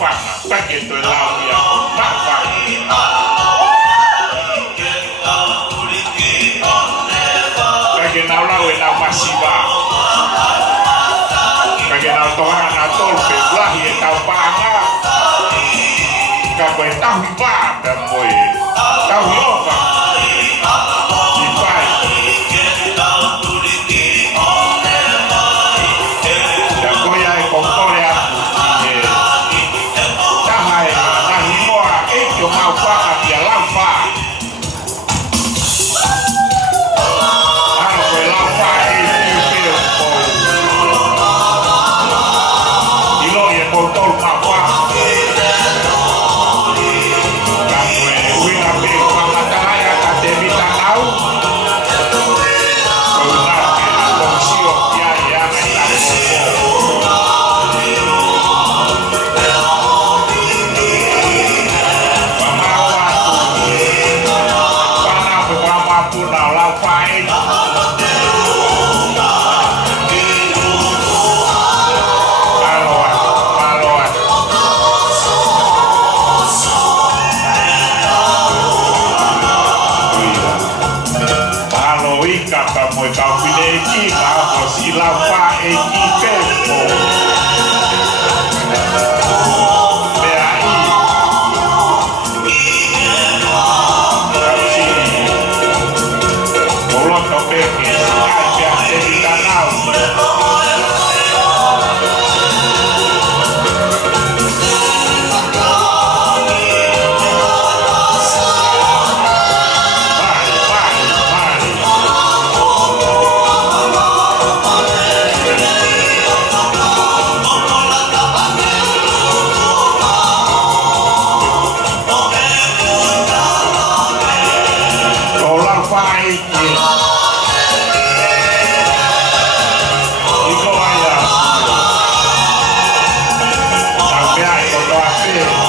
ฟังก็เห็นตัวเราอย่างบ้าฟังก็เห็นเราเรามาสิบ้าก็เห็นเราตัวเราต้นเป็นว่าเห็นเราบ้าง่ะก็ไปตั้งบ้าแบบมวยตั้งยอดบ้าดีไปแต่ก็ยังคงต้องเรียนถ้าให้ถ้าหิมว่าจะมาฟ้าอย่าเล่าฟ้าถ้าเราไปเล่าฟ้าที่เป็นโอ้ที่เราอย่าโดนต้นมาฟ้าการเวรวิ่งไปความอันตรายอาจจะมีทางเอาคนน่าเป็นลมเชี่ยวยายาไม่ตามโอ้เราไฟกับมวยกับฟิเลกี้กับสีลาฟ้าเอกี้เก้โมเบียอีกับสีโมลอนกับเบกเกสได้เบียเอติตานาไฟอีกก็ว่าอย่างทำไม่ได้ก็ต้องเสีย